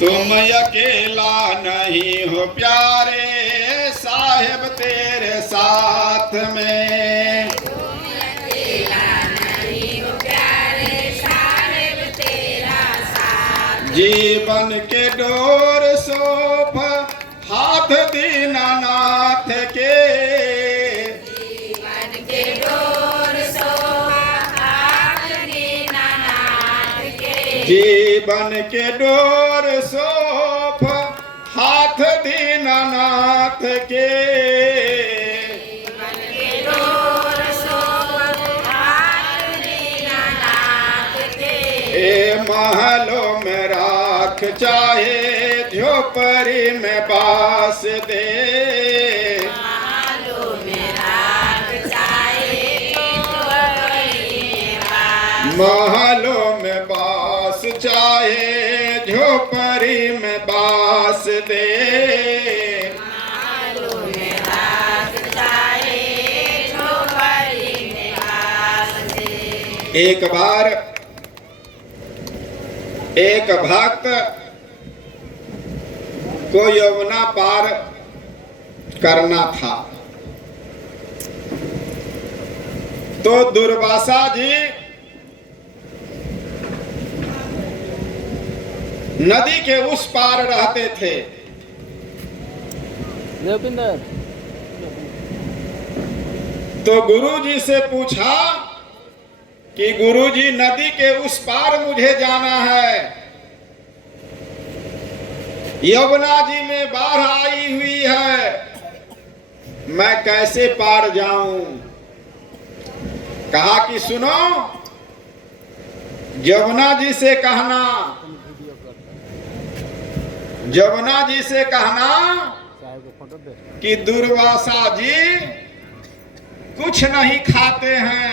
तुम अकेला नहीं हो प्यारे, साहेब तेरे साथ में। तुम अकेला नहीं हो प्यारे, साहेब तेरा साथ। जीवन के डोर सौंप हाथ दीनानाथ के, जीवन के डोर सौंप हाथ दीनानाथ के। जीवन के डोर सौंप हाथ दीनानाथ के। जीवन के डोर सौंप हाथ दीनानाथ के। ए महलों में राख चाहे झोपड़ी में बास दे, महलों में राख चाहे झोपड़ी में बास। महलों में बास चाहे झोपड़ी में बास दे। महलों में राख चाहे झोपड़ी में बास दे। एक बार एक भक्त को यमुना पार करना था, तो दुर्वासा जी नदी के उस पार रहते थे। तो गुरुजी से पूछा कि गुरुजी नदी के उस पार मुझे जाना है, यमुना जी में बाढ़ आई हुई है, मैं कैसे पार जाऊं? कहा कि सुनो, यमुना जी से कहना, यमुना जी से कहना कि दुर्वासा जी कुछ नहीं खाते हैं,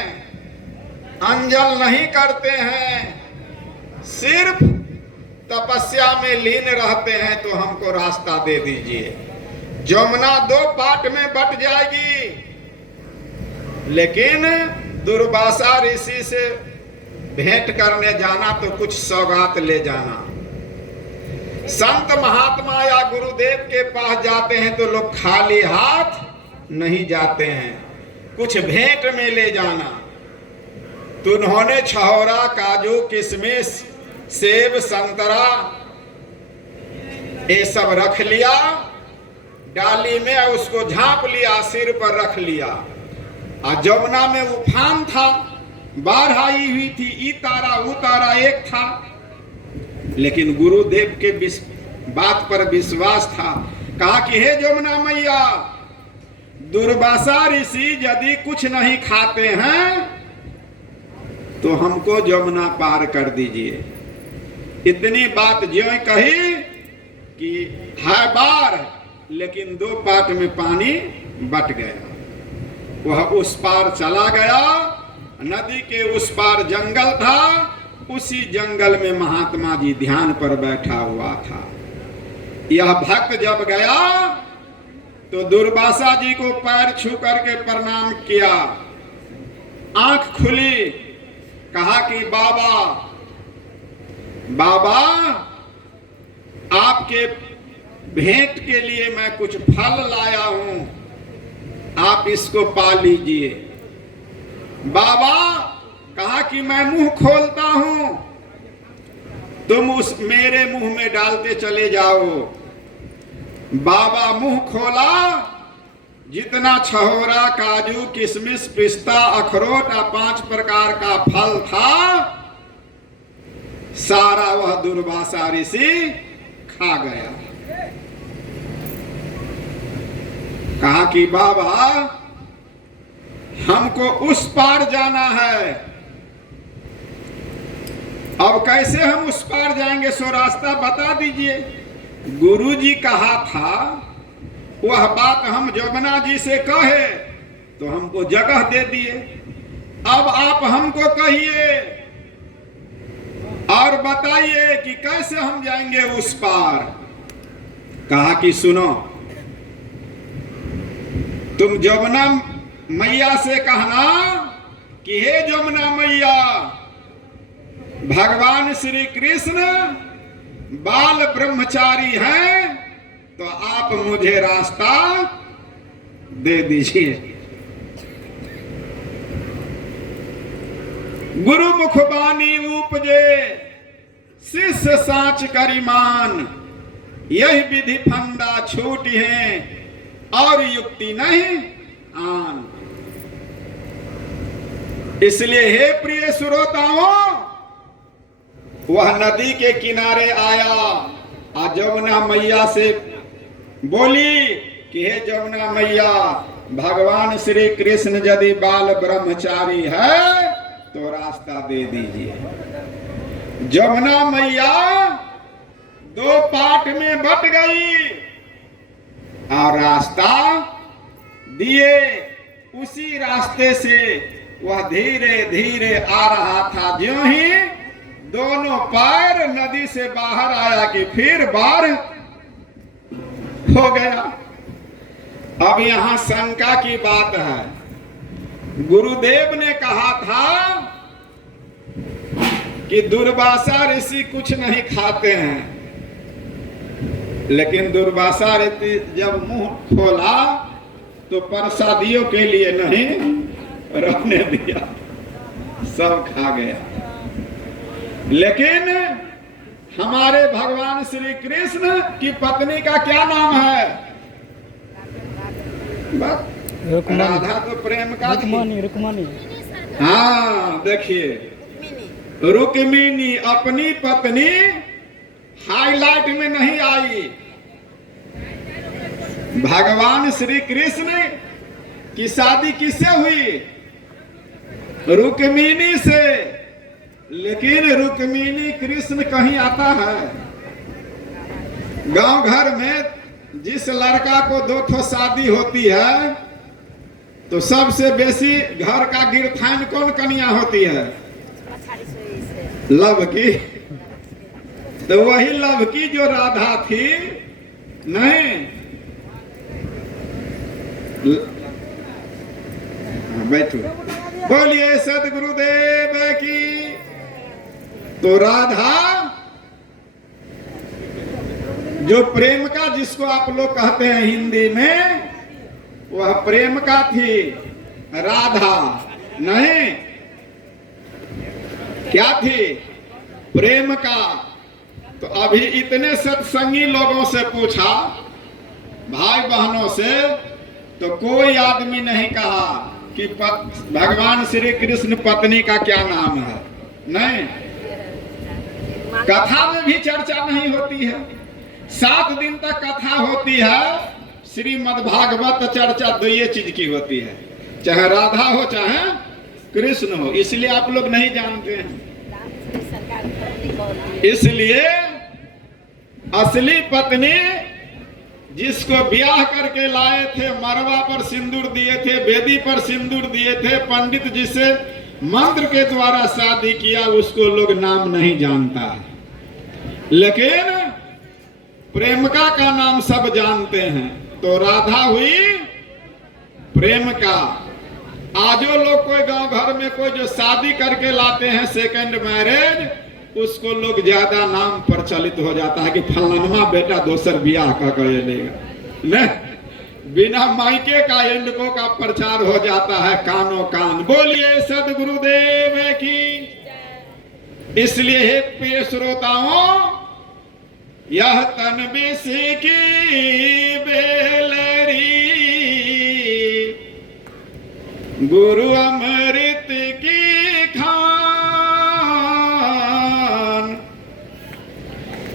अंजल नहीं करते हैं, सिर्फ तपस्या में लीन रहते हैं, तो हमको रास्ता दे दीजिए। यमुना दो पार्ट में बट जाएगी, लेकिन दुर्वासा ऋषि से भेंट करने जाना तो कुछ सौगात ले जाना। संत महात्मा या गुरुदेव के पास जाते हैं तो लोग खाली हाथ नहीं जाते हैं, कुछ भेंट में ले जाना। तो उन्होंने छहोरा, काजू, किशमिश, सेब, संतरा ये सब रख लिया डाली में, उसको झांप लिया, सिर पर रख लिया। और यमुना में उफान था, बाढ़ आई हुई थी, ई तारा ऊ तारा एक था, लेकिन गुरुदेव के बात पर विश्वास था। कहा कि हे यमुना मैया, दुर्वासा ऋषि यदि कुछ नहीं खाते हैं तो हमको यमुना पार कर दीजिए। इतनी बात ज्यों कही कि है बाढ़, लेकिन दो पाट में पानी बट गया। वह उस पार चला गया, नदी के उस पार जंगल था, उसी जंगल में महात्मा जी ध्यान पर बैठा हुआ था। यह भक्त जब गया तो दुर्वासा जी को पैर छू करके प्रणाम किया, आंख खुली, कहा कि बाबा बाबा आपके भेंट के लिए मैं कुछ फल लाया हूं, आप इसको पा लीजिए। बाबा कहा कि मैं मुंह खोलता हूं, तुम उस मेरे मुंह में डालते चले जाओ। बाबा मुंह खोला, जितना छहोरा, काजू, किशमिश, पिस्ता, अखरोट और 5 प्रकार का फल था, सारा वह दुर्वासा ऋषि खा गया। कहा कि बाबा हमको उस पार जाना है, अब कैसे हम उस पार जाएंगे, सो रास्ता बता दीजिए। गुरुजी कहा था वह बात हम यमुना जी से कहे तो हमको जगह दे दिए, अब आप हमको कहिए और बताइए कि कैसे हम जाएंगे उस पार। कहा कि सुनो, तुम यमुना मैया से कहना कि हे यमुना मैया, भगवान श्री कृष्ण बाल ब्रह्मचारी हैं तो आप मुझे रास्ता दे दीजिए। गुरु मुख बानी उपजे शिष्य साच करिमान, यही विधि फंदा छूटी है और युक्ति नहीं आन। इसलिए हे प्रिय श्रोताओं, वह नदी के किनारे आया और जमुना मैया से बोली कि हे जमुना मैया, भगवान श्री कृष्ण यदि बाल ब्रह्मचारी है तो रास्ता दे दीजिए। जमुना मैया दो पार्ट में बट गई और रास्ता दिए। उसी रास्ते से वह धीरे धीरे आ रहा था। ज्यों ही दोनों पैर नदी से बाहर आया कि फिर बाढ़ हो गया। अब यहां शंका की बात है। गुरुदेव ने कहा था कि दुर्वासा ऋषि कुछ नहीं खाते हैं, लेकिन दुर्वासा ऋषि जब मुंह खोला तो प्रसादियों के लिए नहीं रहने दिया, सब खा गया। लेकिन हमारे भगवान श्री कृष्ण की पत्नी का क्या नाम है? राधा तो प्रेम का रुक्मिणी। हाँ देखिए, रुक्मिणी अपनी पत्नी हाईलाइट में नहीं आई। भगवान श्री कृष्ण की शादी किससे हुई? रुक्मिणी से। लेकिन रुक्मिणी कृष्ण कहीं आता है? गांव घर में जिस लड़का को 2 शादी होती है तो सबसे बेसी घर का गिरथान कौन कन्या होती है? लव की। तो वही लव की जो राधा थी, नहीं बैठो, बोलिए सदगुरुदेव की। तो राधा जो प्रेम का, जिसको आप लोग कहते हैं हिंदी में, वह प्रेम का थी राधा, नहीं क्या थी? प्रेम का। तो अभी इतने सत्संगी लोगों से पूछा, भाई बहनों से, तो कोई आदमी नहीं कहा कि भगवान श्री कृष्ण पत्नी का क्या नाम है। नहीं, कथा में भी चर्चा नहीं होती है। 7 दिन तक कथा होती है। श्रीमद् भागवत चर्चा 2 चीज की होती है, चाहे राधा हो चाहे कृष्ण हो। इसलिए आप लोग नहीं जानते हैं। इसलिए असली पत्नी जिसको ब्याह करके लाए थे, मरवा पर सिंदूर दिए थे, वेदी पर सिंदूर दिए थे, पंडित जिसे मंत्र के द्वारा शादी किया, उसको लोग नाम नहीं जानता है। लेकिन प्रेमिका का नाम सब जानते हैं। तो राधा हुई प्रेम का। आजो लोग कोई गांव घर में कोई जो शादी करके लाते हैं सेकंड मैरिज, उसको लोग ज्यादा नाम प्रचलित हो जाता है कि फलाना बेटा दोसर ब्याह का करेगा। नहीं, बिना मायके का एंडको का प्रचार हो जाता है कानों कान। बोलिए सदगुरुदेव की। इसलिए हे प्रिय श्रोताओं, यह तन विष की बेलरी, गुरु अमृत की खान।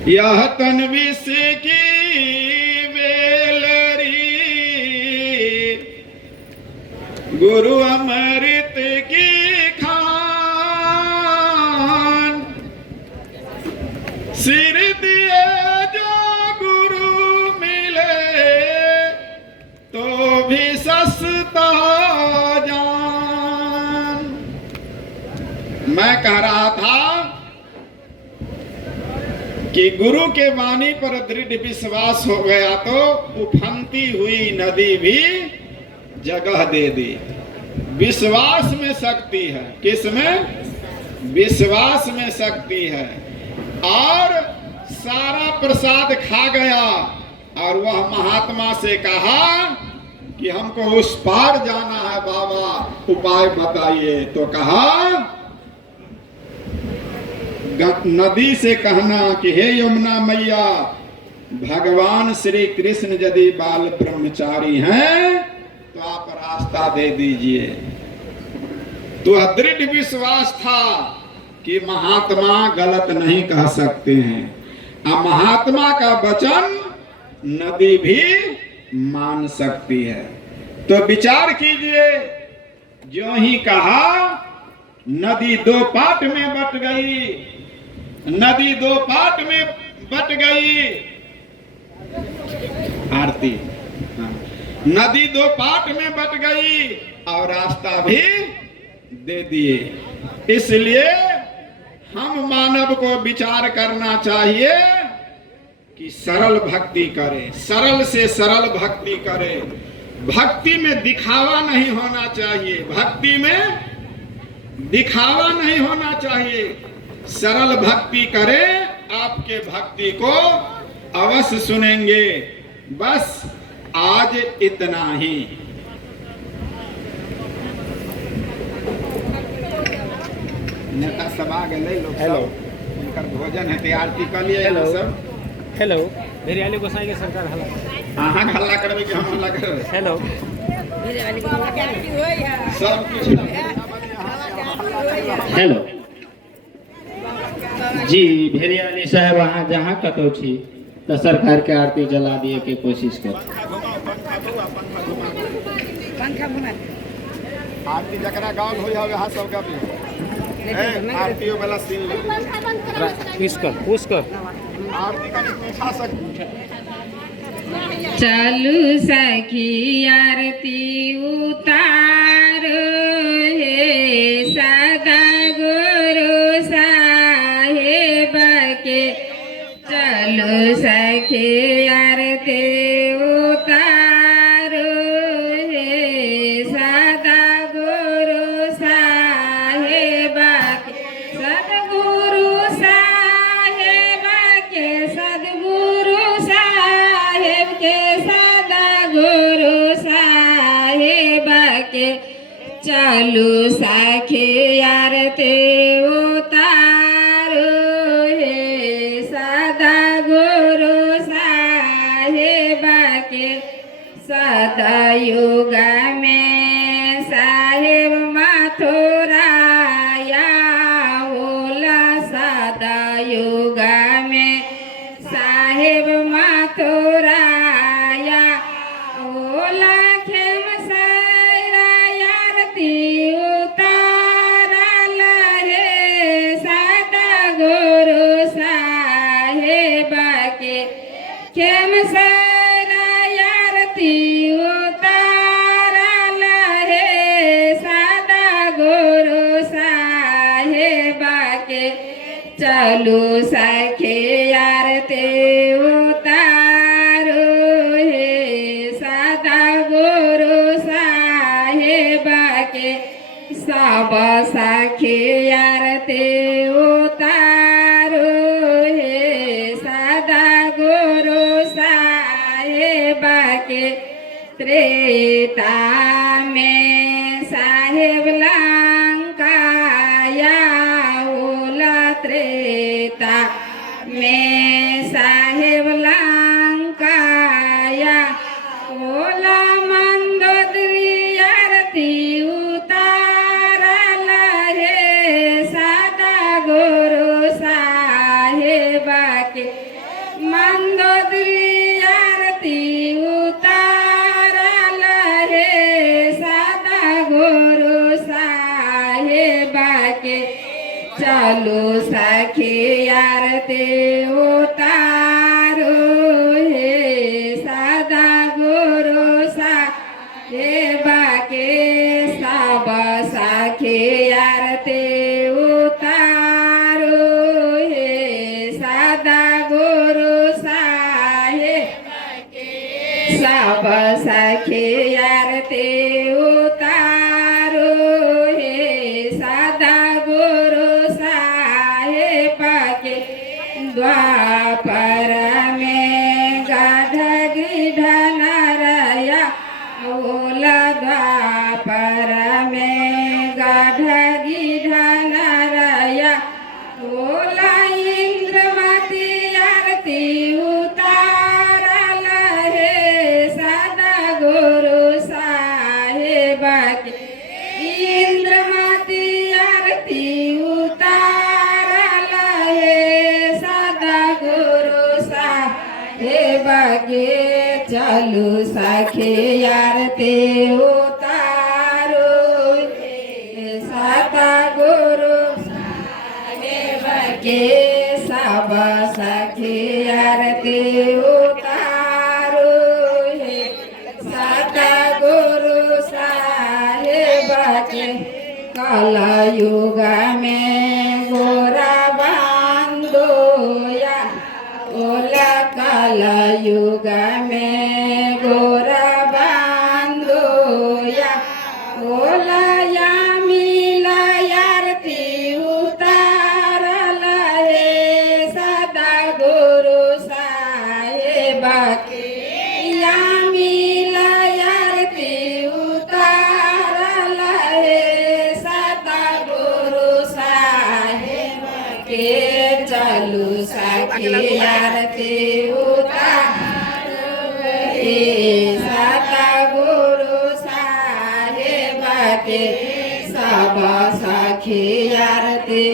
यह तन विष की बेलरी, गुरु अमृत की खान। सिर दिए जो गुरु मिले तो भी सस्ता जान। मैं कह रहा था कि गुरु के वाणी पर दृढ़ विश्वास हो गया तो उफनती हुई नदी भी जगह दे दी। विश्वास में शक्ति है। किसमें? विश्वास में शक्ति है। और सारा प्रसाद खा गया और वह महात्मा से कहा कि हमको उस पार जाना है बाबा, उपाय बताइए। तो कहा नदी से कहना कि हे यमुना मैया, भगवान श्री कृष्ण यदि बाल ब्रह्मचारी हैं तो आप रास्ता दे दीजिए। तो दृढ़ विश्वास था कि महात्मा गलत नहीं कह सकते हैं, और महात्मा का वचन नदी भी मान सकती है। तो विचार कीजिए, जो ही कहा नदी दो पार्ट में बट गई, नदी दो पार्ट में बट गई। आरती, हाँ। नदी दो पार्ट में बट गई और रास्ता भी दे दिए। इसलिए हम मानव को विचार करना चाहिए कि सरल भक्ति करें, सरल से सरल भक्ति करें। भक्ति में दिखावा नहीं होना चाहिए, भक्ति में दिखावा नहीं होना चाहिए। सरल भक्ति करें, आपके भक्ति को अवश्य सुनेंगे। बस आज इतना ही। नेता सब आ गए लोग, हेलो, उनका भोजन है तैयार कर लिए हेलो सब। हेलो भेरियाली गोसाई के सरकार हल्ला हाँ हल्ला करबे कि हम हल्ला करबे। हेलो सब कुछ हेलो जी, भेरियाली साहब वहाँ जहाँ कतो छी तो सरकार के आरती जला दिए के कोशिश कर। आरती जकरा गाँव हो जावे हाथ सब का आरती वाला सीन ले पुश कर आरती का नहीं खा सकते। चलू सखी आरती उतारो हे सदा गुरु साहेब के। चलू सखी आरती उतारो हे सदा गुरु साहेब के। सदगुरु साहेब के, सदगुरु साहेब के, सदा गुरु साहेब के। चलू सखी आरती उतारो हे सदा गुरु साहेब के। सतयुग में साहेब मथुराया होला, सतयुग में साहेब मथुराया होला। खेम सारा आरती उतारल हे सदा गुरु साहेब के। खेम सारा आरती उतारल हे सदा गुरु साहेब के। चलू सखी आरती उतारो हे सदा गुरु साहेब के। सब सखी आरती उतारो हे सदा गुरु साहेब के। त्रेता में साहेब लंकाया होला, त्रेता में साहेब लंकाया होला। मंदोदरी आरती उतारल हे सदा गुरु साहेब के। मंदोदरी आरती उतारल हे सदा गुरु साहेब के। चलू सखी आरती उतारो हे सदा गुरु साहेब के। सब सखी आरती उतारो हे सदा गुरु साहेब के। सब सखी आरती उतारो हे सदा गुरु साहेब के। द्वापर में गाढ़ गिढ़नरया ओला द्वापर में गाढ़ गिढ़नरया ओला इंद्रमती आरती उतारल हे सदा गुरु साहेब के इंद्रमती आरती उतारल हे सदा गुरु साहेब के चलू सखे आरती उतारो हे सदा गुरु साहेब के सब सखी आरती उतारो हे सदा गुरु साहेब के कलयुग में गोरा बांधोया ओला कलयुग में गोरा बांधोया ओला यामिला आरती उतारल हे सदा गुरु साहेब के यामिला आरती उतारल हे सदा गुरु साहेब के चलू सखी आरती उतारो हे सदा गुरु साहेब के सब सखी आरती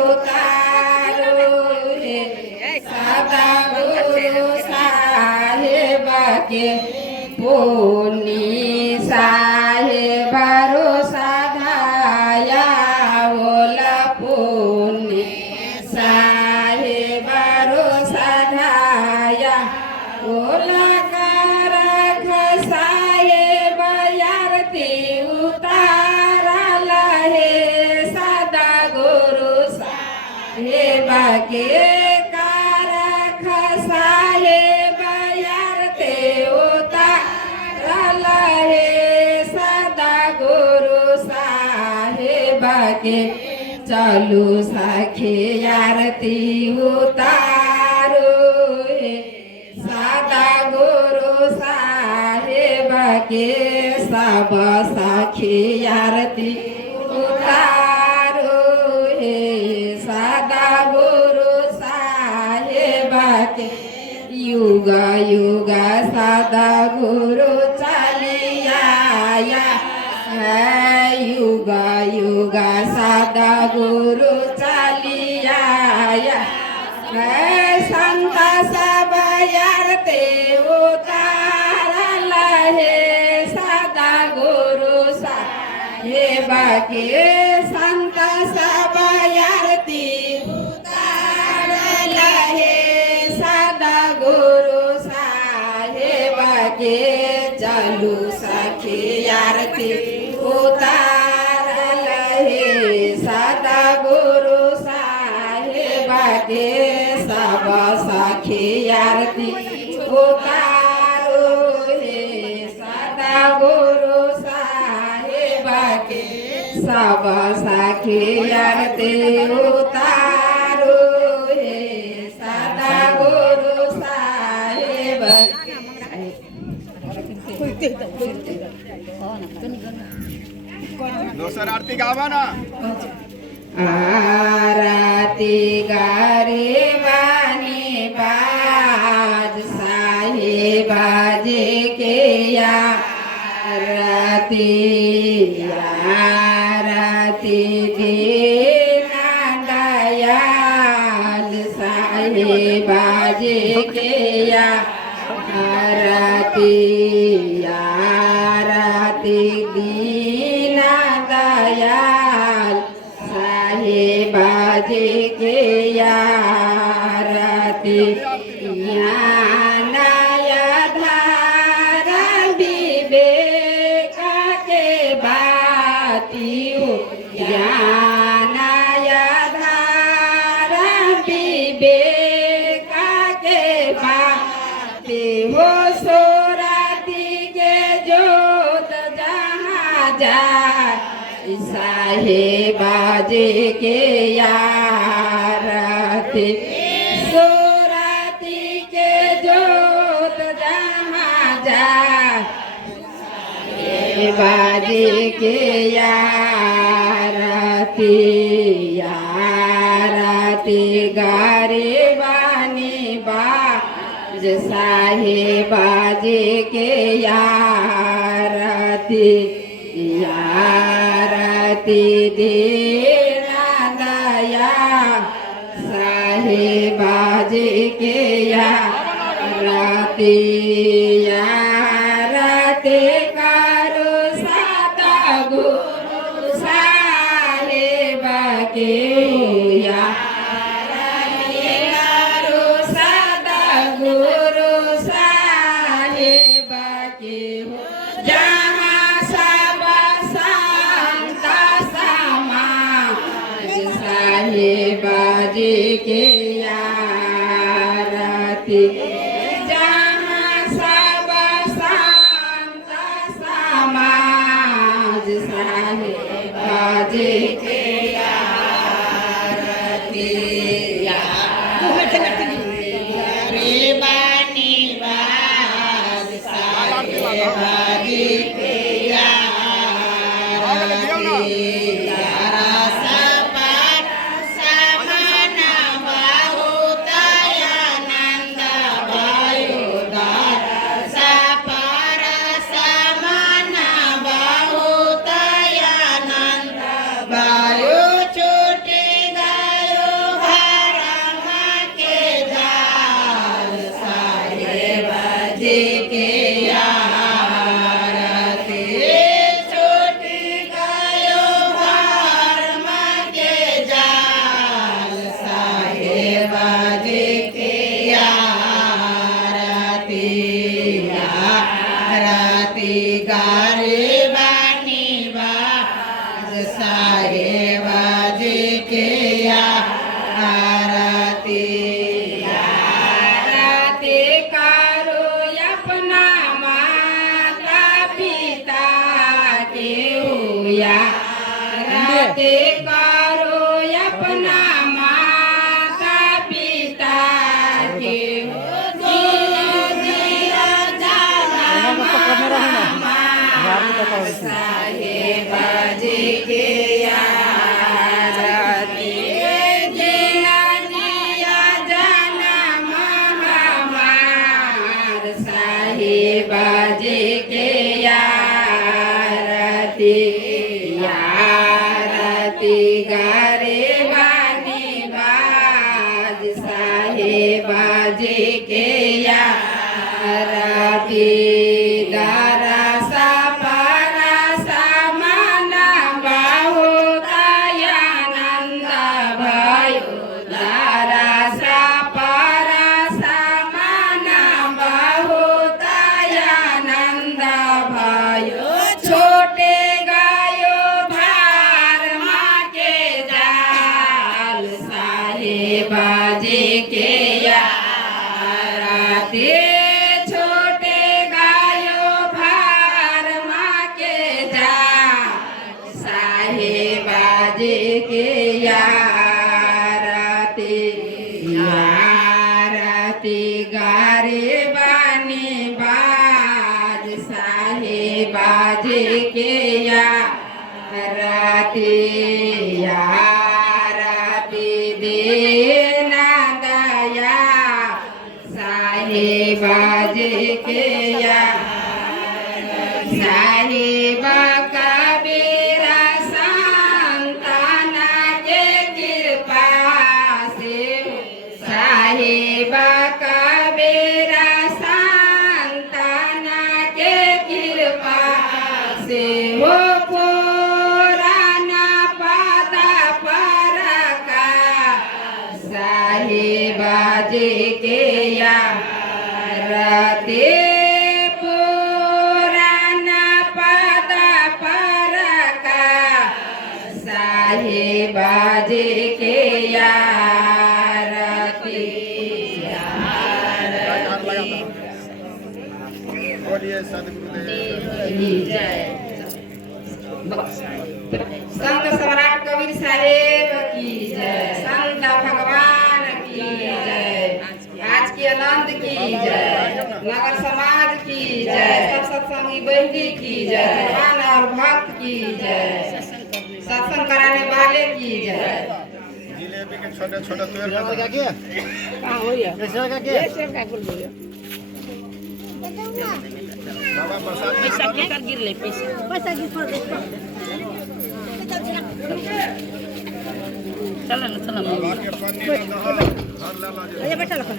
उतारो हे सदा गुरु साहेब के पुनी साहेब रो साधाया ओला पुनी साहेब रो साधाया ओला कारख साहेब आरती उतारल हे सदा गुरु साहेब के कारख साहेब आरती उतारल हे सदा गुरु साहेब के चलू सखी आरती उतारो हे सदा गुरु साहेब के सब सखी आरती उतारो हे सदा गुरु साहेब के युग युग सदा गुरु चलिया है युग युग सदा गुरु चलिया है संत सब आरती उतारल हे सदा गुरु साहेब के संत सब आरती उतारल हे सदा गुरु साहेब के चलू सखी आरती उतारल हे सदा गुरु साहेब के सब सखी आरती उतारो हे सदा गुरु साहेब के सब सखी आरती उतारो हे सदा गुरु साहेब दोसर आरती गावा ना आरती गारे बानी बाज साहेब जे के आरती आरती दीना दयाल साहेब जे के आरती आरती दीना दयाल साहेब जे के आरती नया धारा विवेक के बातियो नया धारा विवेक के बाती हो सोराती के जोत जहाँ जाए साहेब जे के आरती सोराती के जोत जहाँ जाए बाजे के यारती यारती गारे बानी बाज साहेबाजे के यारती यारती देना दया साहेबाजे के यारती यारती करो सदा गुरु साहेब के यारती करो सदा गुरु साहेब के हो जहाँ सब संत समाज साहेबाजी के यारती जहाँ सब संत समाज साहेबाजी के यारती रे बानी बाज साहेबाजी के यारती यारा सपाट समान बहुत आनंद वायुदार सपार समान बहुत आनंद वायु छूटे गयो भरम के जाल साहेबाजी के यारती छूटी गयो भरम के जाल साहेबाजी के यारती यारती गारे बानी बाज साहेबाजी के यारती यारती करो अपना माता पिता के हो यारती करो अपना माता पिता के हो जिया जाना साहेबाजी के यारती जिया जिया जाना महामार साहेबाजी के यारती यारती गारे बानी बाज साहेबाजी के यारती दारा सपारा समान बहुत आनंद भयो दारा सपारा समान बहुत आनंद भयो छोटे गायो भार माँ के जाल साहेबाजी के यारती छोटे गायो भार माँ के जाल साहेबाजी के यारती यारती गारे बानी बाज साहेबाजी के यारती यारती देना दया साहेबाजी के साहेबा कबीरा संतान के कृपा से साहेबा कबीरा संतान के कृपा से हो पुराना पद पर का साहेबाजी के यारती पुराना पद पर का साहेबाजी के यारती बोलिए सदगुरुदेव की जय। संत सम्राट कबीर साहेब की जय। संत भगवान की जय। जय, नगर समाज की जय, सब सत्संगी बहनी की जय, भगवान और भक्त की जय, सत्संग कराने वाले की जय। जिलेबी के छोटे छोटे पेड़ कहाँ हो गया बाबा प्रसाद पैसा क्या गिर ले पैसा चला ना चला ना बाबा के पन्नी में दहो और ला ला अरे बेटा लोग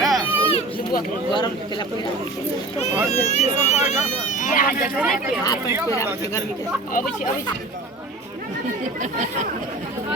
ना सुबह गरम केला पहिला और ये सब आएगा हाथ में गर्मी के अब